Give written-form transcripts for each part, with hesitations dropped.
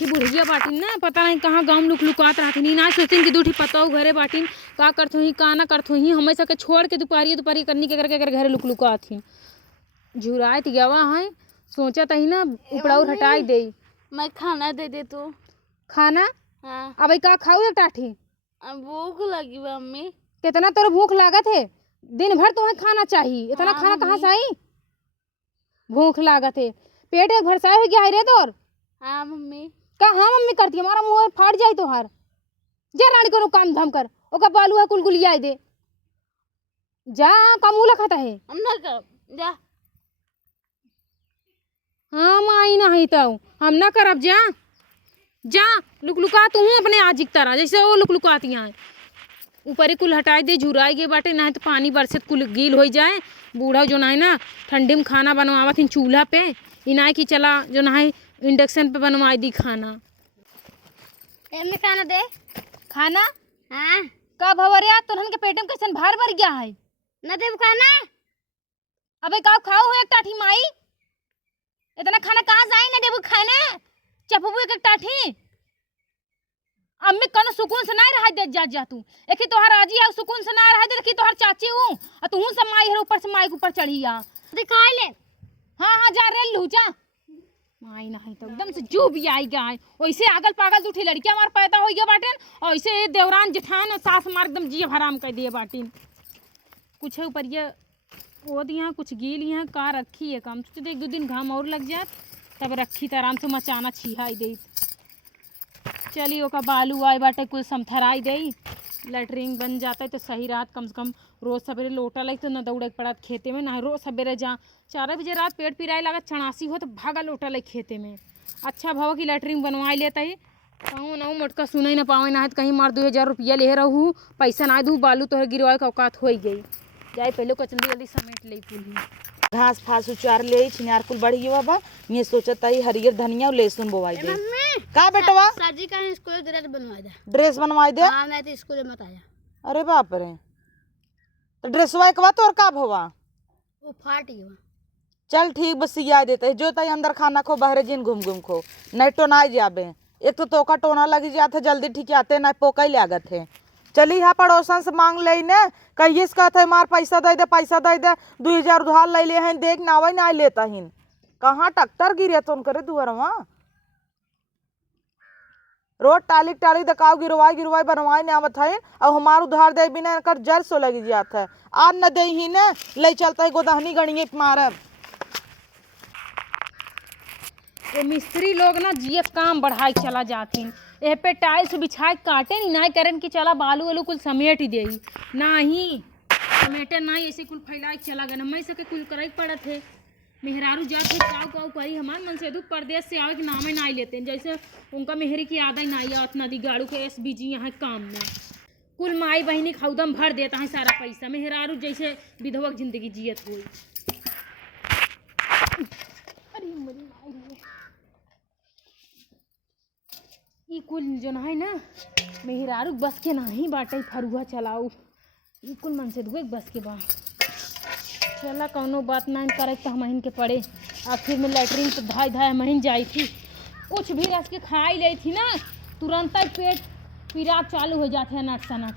लाठी बुढ़िया बाटिन ना, पता नहीं कहाँ गाँव लुक लुकात रहती ना, सोचती कि दूठी पताऊ घरे बाटिन का करथो ही का ना करथो ही, हमेशा के छोड़ के दुपहरी दुपहरी करनी के करके घरे लुक लुकात ही झुरात गवा है। सोचा ही ना उपड़ाउर हटाई दे। मैं खाना दे दे तो खाना हाँ। अब का खाऊ एक टाठी? भूख लगी बा मम्मी। कितना तोर भूख लागत है? दिन भर तुम्हें खाना चाहिए, इतना हाँ, खाना कहाँ से मम्मी। आई? भूख लागत है, पेट एक भरसाए हो गया है रे तोर। हाँ मम्मी। का हाँ मम्मी करती है, हमारा मुँह फाट जाए तोहार। जा रानी करो काम धाम कर, ओका बालू है कुलकुलिया दे जा, का मुँह खाता है। हम ना कर जा। हाँ माई नहीं तो हम ना करब, जा जा लुकलुका तू अपने आज की तरह जैसे वो लुकलुकाती हैं। ऊपर ही कुल हटाई दे, झुराई गे बाटे ना तो पानी बरसत कुल गील हो जाए। बूढ़ा जो ना ना ठंडी में खाना बनवावत थी चूल्हा पे, इनाए की चला जो ना इंडक्शन पे बनवाई दी खाना। एमने खाना दे। खाना हाँ का भवरिया तोहन के पेट में कैसन भार भर गया है? ना दे खाना। अबे का खाओ हो एक टाठी माई, इतना खाना कहाँ से आई ना देबू खाने? चपबू एक टाठी अम्मी कनो सुकून से नहीं रह दे जा तू। एक तोहर आजी है सुकून से नहीं रह दे, देखी तोहर चाची हूँ और तू सब माई है ऊपर से माई के ऊपर चढ़ी आ। दिखा ले। हाँ हाँ जा रे लू जा। माई नहीं तो एकदम से जो भी आई गया है वैसे आगल पागल दूठी लड़कियां हमार पैदा हो गया बाटिन, और ऐसे देवरान जेठान और सास मार एकदम जी हराम कर दिए बाटिन। कुछ है ऊपर ये वो दिया कुछ गील यहाँ का रखी है काम, तो एक दो दिन घाम और लग जात तब रखी तो आराम से मचाना छिहाई दे। चलिए ओका बालू आए बाटे कुल समथराई दे, लेटरिन बन जाता है तो सही रात कम से कम रोज़ सवेरे लोटा लग तो न दौड़े पड़त खेते में, ना रोज़ सवेरे जा 4 बजे रात पेट पिराए लागत चणासी हो तो भागा लोटा लग खेते में। अच्छा भाव की लेटरिन बनवा लेता है कहूँ ना मोटका सुनई ना पावे ना है तो कहीं मार 2000 रुपया ले रहूँ, पैसा ना दूँ बालू तो गिरवाए का औकात हो गई। जाए पहले कचंदी जल्दी समेट ले पुली घास फास उचार ले छिनार कुल बढ़ी बाबा। ये सोचत आई हरियर धनिया और लहसुन बोवाई दे। मम्मी का बेटवा साजी का स्कूल ड्रेस बनवा दे। ड्रेस बनवाई दे? हाँ नहीं तो स्कूल मत आया। अरे बाप रे, तो ड्रेसवा एक बात और का भवा वो फाट गया। चल ठीक बस सिया देते जो तई अंदर खाना खो बाहर जिन घूम घूम खो, नहीं तो ना जाबे। एक तो तोका टोना लगी जाते जल्दी ठीक आते ना पोका ही लागत है। चली यहाँ पड़ोसन से मांग ले ने कहिए कहते मार पैसा दे दे 2000 उधार ले ले हैं, देख नावा ना लेता हिन कहाँ टक्कर गिरे तो करे दुअरवा रोड टाली टाली दकाव गिरवाई बनवाई ने आवत है और हमार उधार दे बिना कर जर सो लगी जात है। आज न दे ही ने ले चलता है गोदावनी गणिए मारब। ये मिस्त्री लोग ना जिये काम बढ़ाई चला जाथिन, ए पे टाइल्स बिछाए काटे नहीं ना करन कि चला बालू वालू कुल समेट दे नहीं समेटे नहीं ऐसे कुल फैला चला गया मैं सके कुल करे पड़त है। मेहरारू जाते काव काव करी हमार मन से दुख प्रदेश से आवे के नामे ना लेते हैं, जैसे उनका मेहरी की आदत नहीं आवत नदी गाड़ू के SBG यहाँ काम में कुल माई बहनी खौदम भर देता है सारा पैसा, मेहरारू जैसे विधवा जिंदगी जियत हुई। ये कुल जो है ना मेहरारू बस के नहीं बाटे फरुआ चलाऊ, ये कुल मन से दुए बस के बा चला कौनो बात ना करे तो हम के पड़े। आखिर में लेटरिन तो धाई महीन जाई थी, कुछ भी रस के खाई ले थी ना तुरंत ही पेट पीरा चालू हो जाते हैं नट सनट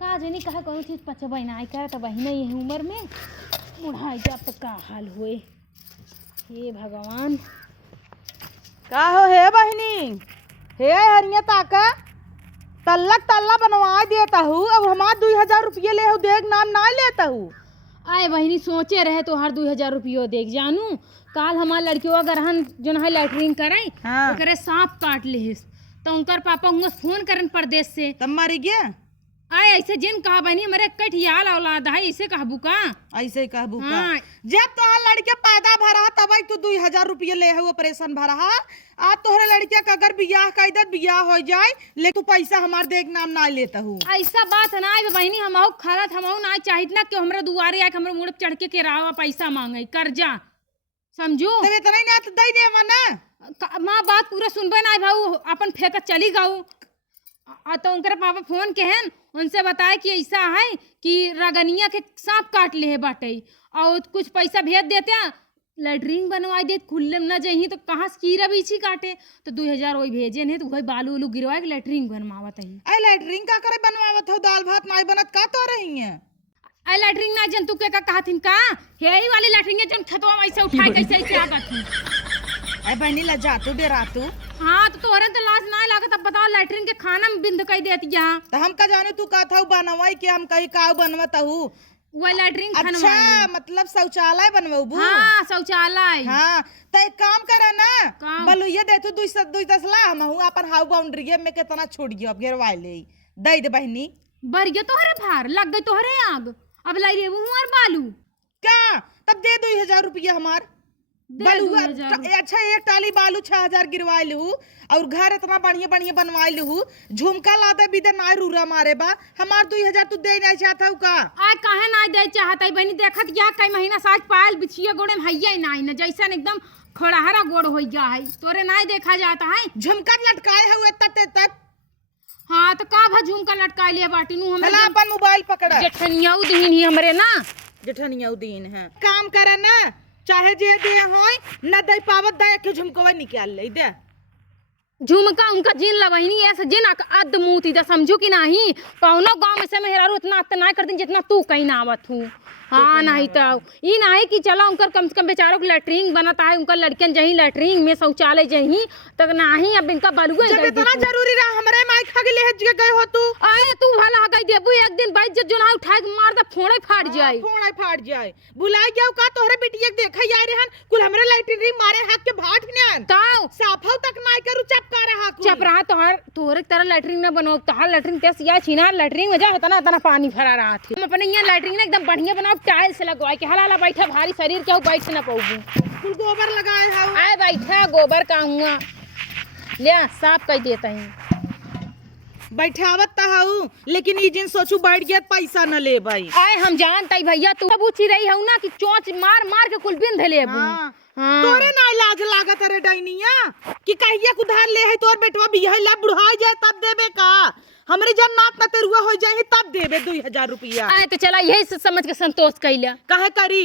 का जनी कहा कौन चीज़ पचबई ना कर तो बही नहीं है उम्र में बुढ़ाई जा तो का हाल हुए। हे भगवान का हो हे बहनी हे हरिया ताका तल्ला बनवा देता हूँ, अब हमार 2000 रुपये ले हो देख नाम ना लेता हूँ। आए बहनी सोचे रहे तो हर 2000 रुपये देख जानू काल हमार लड़कियों अगर हम जो है लैटरिन करे हाँ। करे सांप काट ले तो उनकर पापा हुआ फोन करन प्रदेश से तब मरी गया आए ऐसे जिन कहा बहनी हमारे कठियाल औलाद है ऐसे कहबू का ऐसे ही कहबू का हाँ। जब तोहर लड़के पैदा भरा तब तू 2000 रुपये ले हो ऑपरेशन भरा आज तोहरे लड़के का अगर बियाह कर दे बियाह हो जाए ले तू पैसा हमार देख नाम ना लेता हूँ। ऐसा बात ना है बहनी हम खरत हम ना चाहिए ना कि हमारे दुआरे आके हमारे मुड़ चढ़ के रावा पैसा मांगे कर्जा समझो तब इतना ही ना तो दे दे मना माँ बात पूरा सुनबे ना भाऊ अपन फेंक चली गाऊ तो उनके पापा फोन के हैं उनसे बताए कि ऐसा है कि रगनिया के सांप काट ले बाटे और कुछ पैसा भेज देते हैं लैटरिंग बनवाई दे खुले में ना जही तो कहाँ से कीड़ा बीछी काटे तो 2000 वही भेजे ने तो वही बालू उलू गिरवा के लैटरिंग बनवावत है। आई लैटरिंग का करे बनवावत हो, दाल भात नाई बनत का तो रही है। आई लैटरिंग ना जन तू के का कहथिन का हेही वाली लैटरिंग है जन खतवा वैसे उठाई कैसे ऐसे आगत हूं। आई बहनी लजा तू डेरा तू। हां तो तोहरे तो लाज ना लागत। अब बताओ लैटरिंग के खाना में बिंद कई देती यहां तो हम का जाने तू का था बनवाई के हम कहीं का बनवत हूं। वो लैटरिंग अच्छा बनवाई। मतलब शौचालय बनवाबू। हां शौचालय। हाँ तो एक काम करे ना काम? बलुइया दे तू दुई तसला हम हूं अपन हाउ बाउंड्री में कितना छूट गयो अब घेरवाई ले दे दे बहनी। बरिया तोहरे भार लग गई तोहरे आग। अब लाई रे वो और बालू क्या तब दे 2000 रुपया हमार दे बालू। 2000। अच्छा एक टाली बालू 6000 गिरवाई लू और घर इतना बढ़िया बढ़िया बनवाई लू। झुमका ला दे बिदे नाई रूरा मारे बा हमार 2000 तू दे नहीं चाहता हूं का। आय काहे ना दे चाहत है बहनी देखत या कई महीना साज पायल बिछिया गोड़े में हइया ना न जैसन एकदम खड़ाहरा गोड़ हो जा है तोरे ना देखा जाता है। झुमका लटकाए हुए तक तक। हाँ तो का भा झुमका लटकाए लिया बाटी नु हमें चला अपन मोबाइल पकड़। जेठनिया दिन ही हमरे ना जेठनिया दिन है काम करे ना चाहे जे दे होय न दे पावत दे के झुमकवा निकाल ले दे। झुमका उनका जिन लगही ऐसे जिन अद मुती दा समझू कि नहीं कौनो गांव में से मेहरारू इतना ना कर दिन जितना तू कहीं ना आवत हूँ। हाँ नहीं तो ई नहीं कि चला उनकर कम से कम बेचारों को लैटरिंग बनता है उनका लड़कियन जही लैटरिंग में शौचालय जही तक नहीं अब इनका बलुआ जब इतना जरूरी रहा हमरे माई खा के ले गए हो तू। आए तू भला गई देबू एक दिन भाई जो ना उठा के मार दे फोड़े फाट जाए। फोड़ा फाट जाए बुलाए गया का तोहरे बिटिया के देखा यार रहन कुल हमरे लैटरिंग मारे हाथ के भाट ने ताऊ साफौ तक नाई करू चपका रहा चप रहा तोहरे तरह लैटरिंग में बनो तहार लैटरिंग तेस या छीना लैटरिंग में जा इतना इतना पानी भरा रहा थी। हम अपने यहाँ लैटरिंग ना एकदम बढ़िया बनाओ टाइल्स लगवाए के हला बैठा भारी शरीर के बैठ ना पाऊंगी। कुल गोबर लगाए हाउ आए बैठा गोबर का हुआ ले साफ कर देता है बैठावत ता हूं लेकिन ई जिन सोचू बैठ गया पैसा न ले भाई। आए हम जानता ही भैया तू पूछी रही हूं ना कि चोंच मार मार के कुल बिंध ले हाँ। हाँ। तोरे ना लाज लागत रे डाइनिया कि कहिया उधार ले है तोर बेटवा बियाह ला बुढ़ा जाए तब देबे का हमरे जन्नत न तेरुआ हो जाए तब देबे 2000 रुपया। आए तो चला यही से समझ के संतोष कैला काहे करी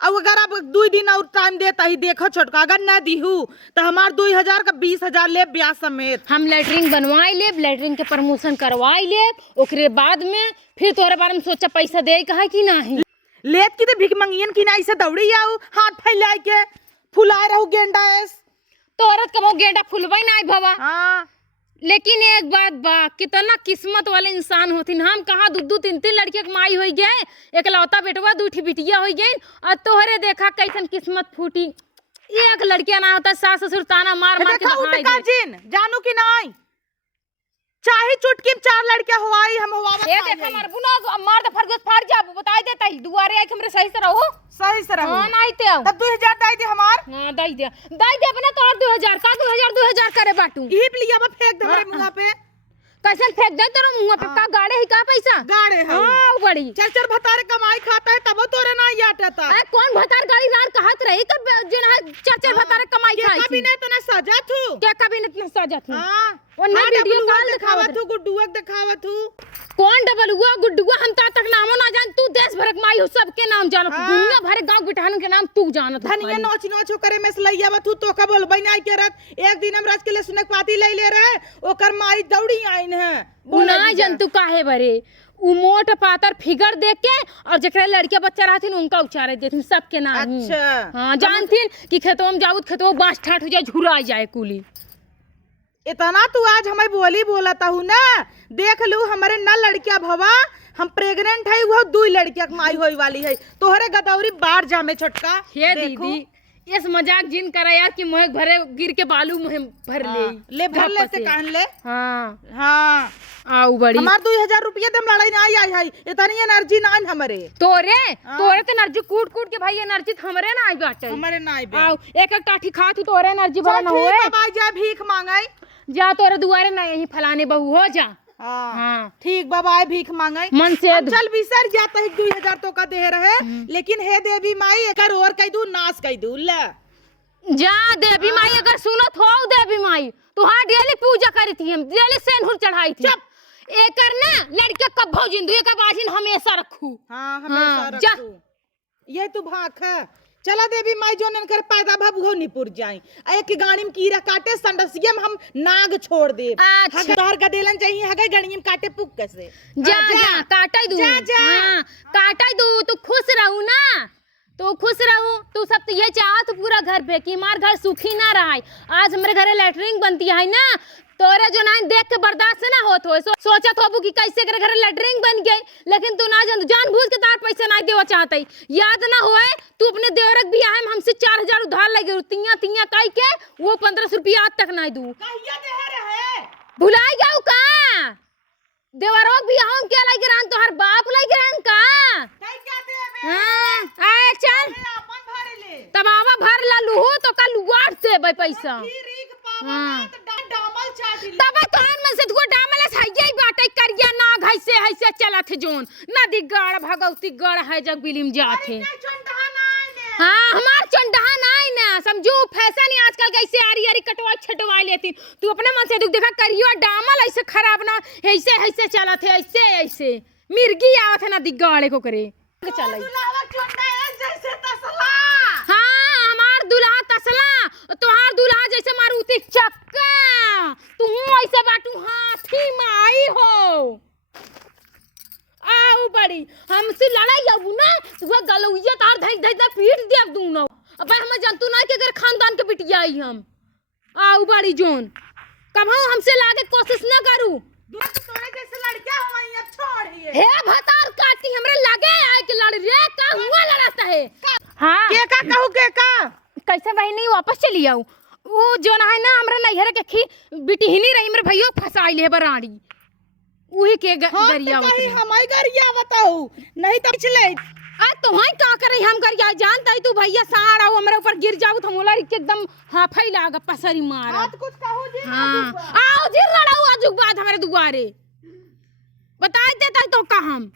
अब अगर अब 2 दिन और टाइम देता ही देखो छोटका अगर न दीहू तो हमार 2000 का 20000 ले ब्याह समेत। हम लैटरिंग बनवाई ले लैटरिंग के प्रमोशन करवाई ले ओकरे बाद में फिर तोरे बारे में सोचा पैसा दे कहा कि नहीं लेत की तो भिख मंगियन की ना ऐसे दौड़ी आऊ हाथ फैलाए के फुलाए रहू गेंडा एस तो औरत कबो गेंडा फुलवाई ना भवा। हाँ लेकिन एक बात बा कितना किस्मत वाले इंसान होथिन हम कहाँ दू 3 लड़के के माई हो गए एकलौता बेटवा 2 बिटिया हो गई और तोहरे देखा कैसन किस्मत फूटी एक लड़किया ना होता सास ससुर ताना मार मार के भगाई दे। जिन जानू की नहीं चाहे चुटकी में 4 लड़कियां हुआई हम हुआवत ए देख हमर बुना मार दे फरगस फाड़ जा बता देता ही दुआरे आई हमरे सही से रहो सही से रहू हां नहीं ते तब 2000 दे दे हमार। हां दई दे अपना तो और 2000 का 2000 करे बाटू हिप लिया बा फेंक दे हमरे मुंह पे कैसन फेंक दे तोरा मुंह पे का गाड़े ही का पैसा गाड़े है हां बड़ी चर भतारे कमाई खाता है तब तोरे ना याटता ए कौन भतार गाड़ी रान कहत रही कब जिन है चर भतार कमाई खाई कभी नहीं तना सजा थू क्या कभी इतना सजा थी हां वो ना वीडियो कॉल दिखावत थू गुड्डुआ दिखावत थू कौन डबल हुआ गुड्डुआ हम ता तक नामो ना जान तू देश भर के माई हो सबके नाम जानत दुनिया भर गांव बिठान के नाम तू जानत धनिया नोच करे में लइया बा तू तो का बोलबई नहीं करत एक दिन हम राज के लिए सुने पाती ले ले रहे ओकर माई दौड़ी आइन है ना जंतु काहे बरे उ मोट पातर फिगर देख के और जकरा लड़के बच्चा रहथिन उनका उचारे देथिन सबके नाम। अच्छा हां जानथिन कि खेतों में जाऊत खेतों बांस ठाठ हो जाए झुरा जाए कुली इतना तू आज हमें बोली बोलता हूँ ना देख लू हमारे न लड़किया भवा हम प्रेग्नेंट है वो 2 लड़किया माई होई वाली है तोहरे गदौरी बाहर जामे छोटका हे दीदी इस मजाक जिन करा यार कि मोहे भरे गिर के बालू मुहे भर ले भर ले से कहन ले। हाँ हाँ आऊ बड़ी हमार 2000 रुपया दम लड़ाई ना आई है इतनी एनर्जी ना हमरे तोरे तोरे तो एनर्जी कूट कूट के भाई एनर्जी हमरे ना आई बाटे हमरे ना आई आऊ एक टाठी खा तू तोरे एनर्जी बड़ा ना होए बाबा जा भीख मांगाई जा तोरे दुआरे ना यही फलाने बहू हो जा। हाँ ठीक बाबा आए भीख मांगाई मन से चल बिसर जाता है 2000 तो का दे रहे लेकिन हे देवी माई एकर और कह दू नाश कह दू ले जा देवी माई अगर सुनत हो देवी माई तो हाँ डेली पूजा करी थी हम डेली सेंधुर चढ़ाई थी एकर ना लड़के कब भौजिन दुए का बाजिन हमेशा रखू। हाँ हमेशा जा रखू ये तू भाख है चला देवी माई जोन कर पैदा भभगो निपुर जाई एक गाड़ी में कीड़ा काटे संडसिया में हम नाग छोड़ दे अच्छा। हगर गदेलन चाहिए हगर गाड़ी में काटे पुक कैसे जा जा काटा दू हाँ, काटा दू तू खुश रहू ना तो खुश रहू तू सब तो ये चाहत पूरा घर पे कि हमार घर सुखी ना रहा आज हमारे घरे लैटरिन बनती है ना तोरे जो ना देख के बर्दाश्त ना होत हो सोचत होबू कि कैसे करे घरे लैटरिन बन गई लेकिन तू ना जानबूझ के तार पैसा ना देवा चाहते याद ना होए तू अपने देवरक भी आए हमसे 4000 उधार लगे तिया तिया काई के वो 1500 रुपया आज तक ना दू भुलाई जाऊ का देवरोक भी हम क्या लगे रहन तोहर बाप लगे रहन का हां आए चल तब आवा भर ला लूहो तो का लुगाड़ से भाई पैसा हां तब तोहन में से तू डामल है बाटे करिया ना घैसे ऐसे चलत जोन नदी गड़ भगवती गड़ है जग बिलिम जात है हाँ हमार चंडहा नहीं ना समझो फैशन ही आजकल कैसे आरी आरी कटवा छटवा लेती तू अपने मन से देखा करियो डामल ऐसे खराब ना ऐसे ऐसे चलत है ऐसे ऐसे मिर्गी आवत है ना दिगाड़े को करे चल हाँ हमार दुल्हा तसला तोहार दुल्हा जैसे मारुति चक्का तू ऐसे बाटू हाथी माई हो आओ बड़ी हमसे लड़ाई अब ना तू गलौया तार धई धई पीट दे अब दूनो अब हम जानतू ना कि अगर खानदान के बिटिया आई हम आओ बड़ी जोन कब हमसे लागे कोशिश ना करू तोरे जैसे लड़कियां हमारी अब छोड़िए हे भतार काटी हमरे लगे आए कि लड़ रे का हुआ लड़ाता है हां के का कहू के का कैसे बहनी वापस चली आऊ वो जो ना है ना हमरा नैहर के खी बिटी ही नहीं रही मेरे भैया फसाई ले बराड़ी उही के गरिया कहीं हमारी गरिया बताऊ नहीं तो पिछले आ तो हां का करे हम गरिया जानता है तू भैया साड़ आओ हमरे ऊपर गिर जाऊ तो मोला के एकदम हां फैलागा पसरी मार बात कुछ कहू जी हां आओ जी लड़ाऊ आजू बाद हमारे दुआरे बता देता तो का हम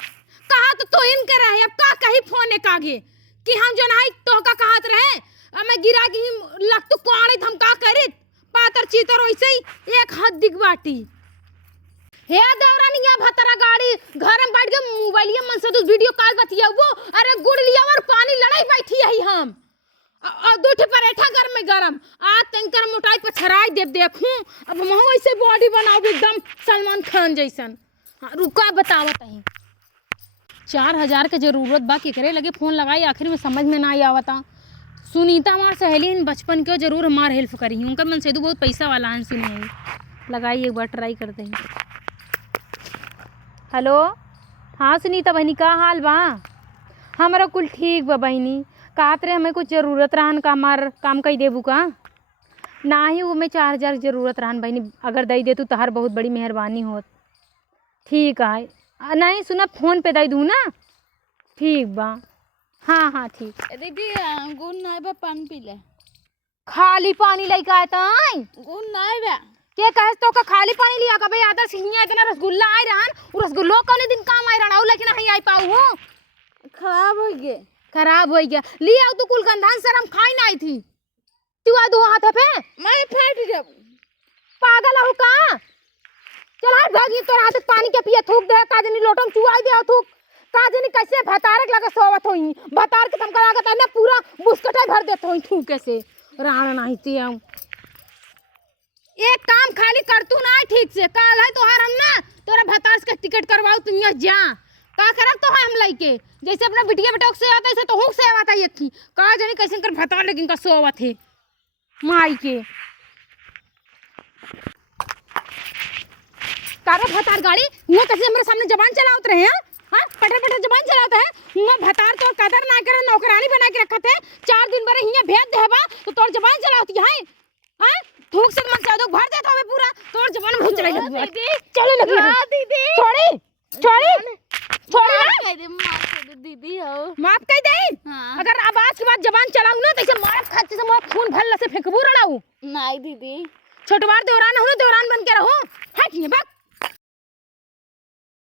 कहा तो इन कर रहे अब का कही फोन एक आगे कि हम जो ना तो का कहत रहे अब मैं गिरा की लग तो कोणे हम का करे पातर चीतर वैसे ही एक हाथ दिगवाटी हे देवरानिया भतरा गाड़ी घर में बैठ के मोबाइल मन से तो वीडियो कॉल बतिया वो अरे गुड़ लिया और पानी लड़ाई बैठी है हम दूठे पराठा घर में गरम आज तंकर मोटाई पे छराई देव देखूं अब हम ऐसे बॉडी बनाओ एकदम सलमान खान जैसन हाँ रुका बतावत है 4000 के जरूरत बा के करे लगे फोन लगाई आखिर में समझ में ना आवता सुनीता हमार सहेली बचपन के जरूर हमार हेल्प करी उनका मन से तो बहुत पैसा वाला है सुनी लगाई एक बार ट्राई करते हैं हेलो हाँ सुनीता बहनी का हाल बा हमारा कुल ठीक बा बहनी कहत रहे हमें कुछ ज़रूरत रहन का हमार काम कई देबू का ना ही वो में 4000 की ज़रूरत रहन बहनी अगर दई दे तो तहार बहुत बड़ी मेहरबानी होत ठीक है नहीं सुना फ़ोन पे दई दूँ ना ठीक बा हाँ हाँ ठीक दीदी गुण नहीं बा पानी पी ले खाली पानी लेके आए ताई गुण नहीं बा के कहे तो का खाली पानी लिया का भाई आदर सिंहिया इतना रसगुल्ला आए रहन और रसगुल्लो कौन दिन काम आए रहन लेकिन नहीं आई पाऊ हो खराब हो गया लिया तू कुल गंधान शर्म खाई नहीं थी तू आ दो हाथ पे मैं फट जब पागल हो का चल हट भागी तोरा हाथ पानी के पिए थूक दे काजनी लोटम चुआई दे थूक काजनी कैसे भतारक लगे सोवत होई भतार के तुम करा के ना पूरा बुस्कटे भर देत होई थूके से राण नहीं ते आऊं एक काम खाली कर तू ना ठीक से कल है तोहार हम ना तोरा भतार के टिकट करवाओ तुम यहाँ जा का करब तो हम लइके जैसे अपना बिटिया बेटा से आता ऐसे तो हूं से आता है की का जानी कैसे कर भतार लेकिन का सोवत है माई के कारा भतार गाड़ी वो कैसे हमारे सामने जबान चलावत रहे हैं हां पटर पटर जबान चलाता है हुआ भतार तो कदर ना करे नौकरानी बना के रखत है 4 दिन बरे हिया भेज देबा तो तोर जबान चलावती है हां थूक से मन सादो भर देत होवे पूरा तोर जबान भूत चले लगी चले लगी हां दीदी छोड़ी छोड़ी छोड़ी दीदी हो माफ कह दे हाँ। अगर आवाज के बाद जबान चलाऊ ना तो ऐसे मार खाते से मोर खून भल्ला से फेंकबू रड़ाऊ नहीं दीदी छोटवार देवरान हो देवरान बन के रहो हट ये बात